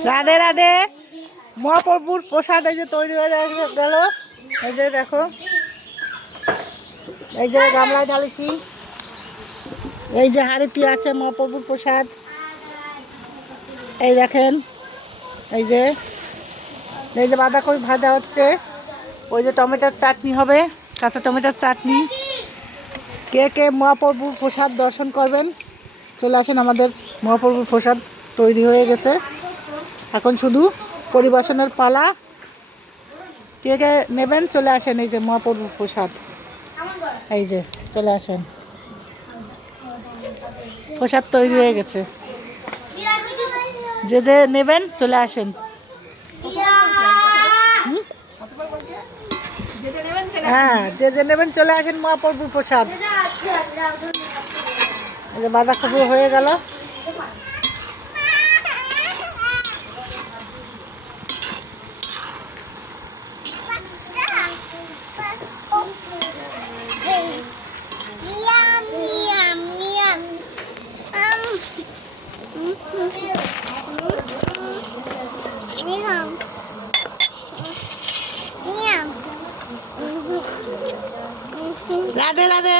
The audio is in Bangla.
রাধে রাধে। মহাপ্রভুর প্রসাদ এই যে তৈরি হয়ে গেল। এই যে দেখো, এই যে গামলায় ঢালেছি, এই যে হাঁড়িতে আছে মহাপ্রভুর প্রসাদ। এই দেখেন, এই যে বাঁধাকপি ভাজা হচ্ছে, ওই যে টমেটোর চাটনি হবে, কাঁচা টমেটোর চাটনি। কে কে মহাপ্রভুর প্রসাদ দর্শন করবেন চলে আসেন, আমাদের মহাপ্রভুর প্রসাদ তৈরি হয়ে গেছে, এখন শুধু পরিবেশনের পালা। কে কে নেবেন চলে আসেন, এই যে মহাপ্রভুর প্রসাদ, এই যে চলে আসেন, প্রসাদ তৈরি হয়ে গেছে, যে যে নেবেন চলে আসেন। হ্যাঁ, যে যে নেবেন চলে আসেন মহাপ্রভুর প্রসাদ। এই যে বাঁধাকপি হয়ে গেল। রাধে রাধে।